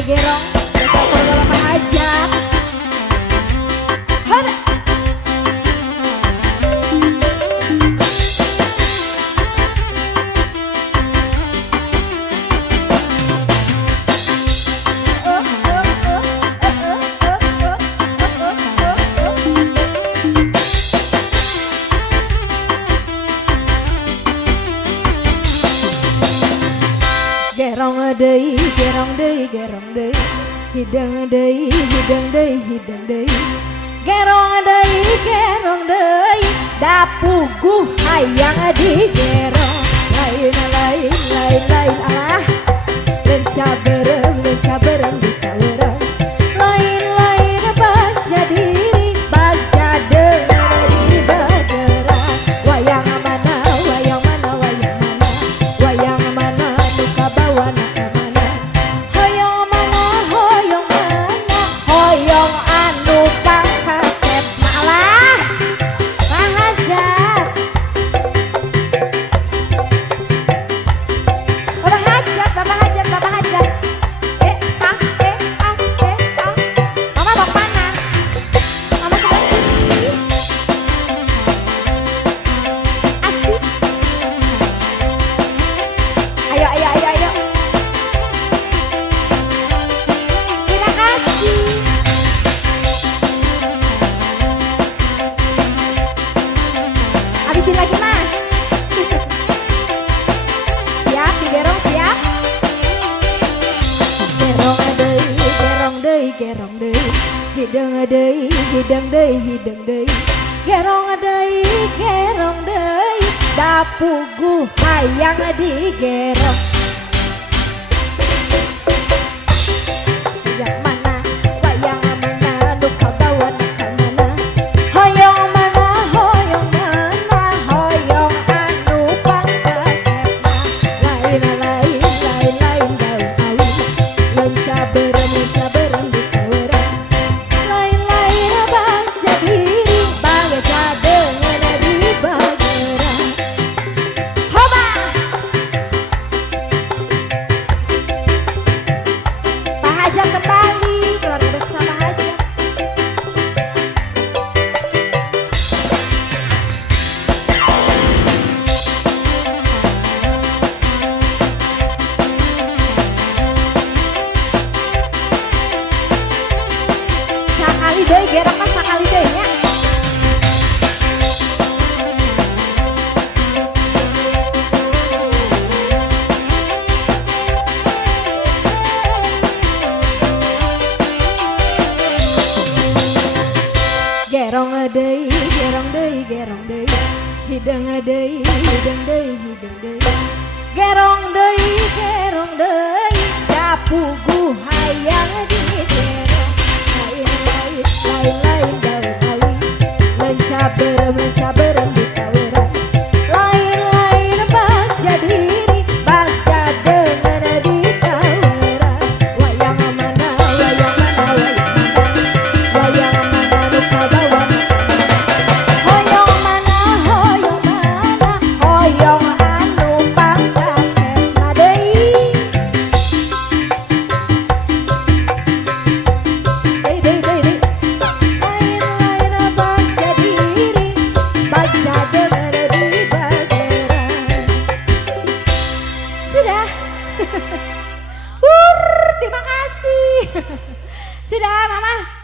gerong, besok berapa aja. Hada. Gerong deui, gerong deui, gerong deui, hidang deui, hidang deui, hidang deui. Gerong deui, da puguh hayang digerong. Lain alah, lenca berem di kawereng. Lain baca diri, baca dengan di bageran. Wayang mana, wayang mana, wayang mana, wayang mana. Hoyong anu pangkasep malah mahajat mama mau mana mama asik ayo terima kasih. Habisin lagi mah. Siap, digerong siap. Gerong deui, gerong deui. Hidang deui, hidang deui, hidang deui. Gerong deui. Da puguh hayang digerong. Yang mana, wayang mana, nu kabawa nu ka mana. Hoyong mana, hoyong anu pangkasepna. Lain daun awi, lenca berem di kawereng. Lain baca diri, baca dengan di bageran. Hoba Pak Hajat kembali, keluarga besar Pak Hajat. Sakali deui gerong mah sakali deui nya. Gerong deui, gerong deui. Hidang deui, hidang deui, hidang deui. Gerong deui, da puguh hayang digerong. Lain daun awi, lenca berem di kawereng. Lain baca diri, baca dengan di kawereng. Wayang mana, wayang mana, wayang mana nu kabawa. Hoyong mana, hoyong anu pangkasepna deui. Lain baca diri, baca dengan di bageran. Sudah. Terima kasih. Sudah, Mama.